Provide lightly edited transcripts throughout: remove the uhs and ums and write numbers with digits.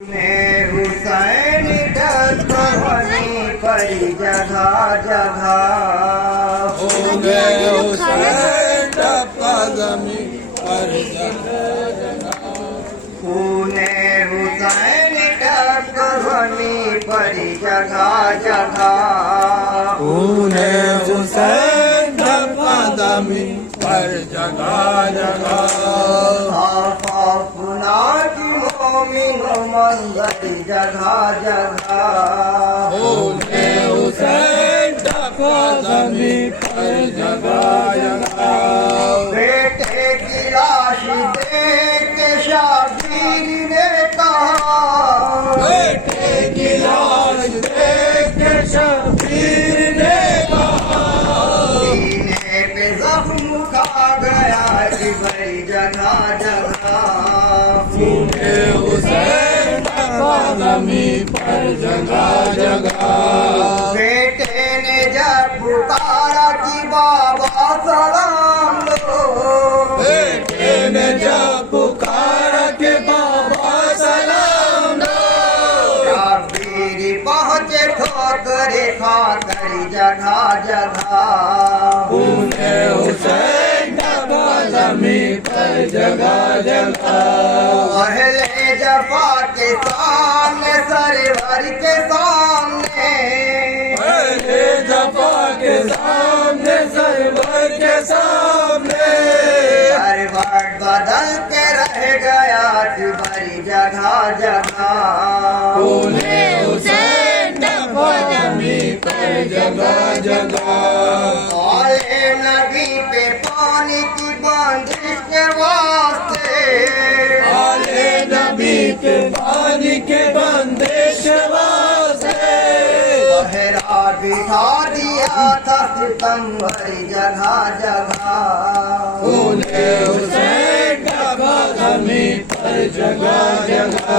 हुसैन ढकवनी पड़ी जगह जगह हो गए हुसैन ढकवनी पड़ी जगह पुणे हुसैन ढकवनी पड़ी जगह जगह पुणे हुसैन ढकवनी पड़ी जगह जगह मंगली जगह जगह पुणे हुसैन ढकवनी पड़ी जगह जगह बेटे की लाश देख के शाबीर ने कहा बेटे की लाश देख के शबीर ने कहा सीने पे जख्म खा गया कि बड़ी जगह जगह पुणे हुसैन ढकवनी पड़ी जगह जगह बेटे ने जब पुकारा कि बाबा सलाम दो बेटे ने जब पुकारा के बाबा सलाम दो शाबीर पहुँचे ठोकरे खा करी जगह जगह पुणे हुसैन ढकवनी पड़ी जगह जगह पहले जफा के सामने सरवर के सामने पहले जफा के सामने सरवर के सामने सरवर बदल के रह गया कि बड़ी जगह जगह पुणे हुसैन ढकवनी पड़ी जगह जगह औले नदी पे पानी की बंदिश के वास्ते आले नबी के पानी के बंदिश वास्ते पहरा बिठा दिया था सितंबरी जगह जगह पुणे हुसैन ढकवनी पड़ी जगह जगह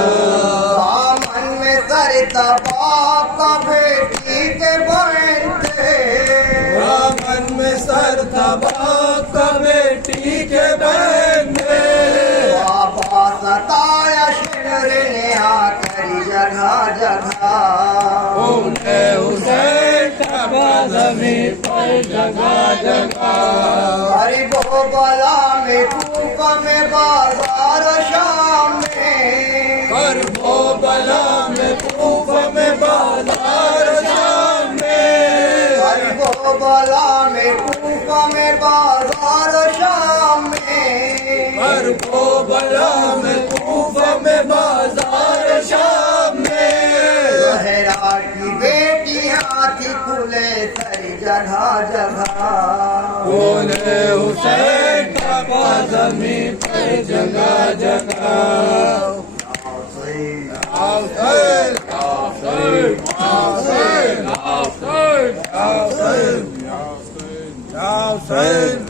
दामन में सरिता बाप का बेटी के बहन थे रामन में सर था बाप का बेटी के बहन में बाबा सताया शिर ने आकर जगह जगह पुणे हुसैन ढकवनी पड़ी जगह जगह हरि वो बला में कूप में बाजार शाम में पर वो बला में कूफ में बाजार शाम में हरि वो बला में कूप में बाजार शाम में पर वो बला में कूफ में बाजार शाम में जहरा की बेटियां थी खुले सरी जगह जगह पुणे हुसैन ढकवनी पड़ी जगह जगह Hussein, Hussein, Hussein, Hussein, Hussein, Hussein, Hussein.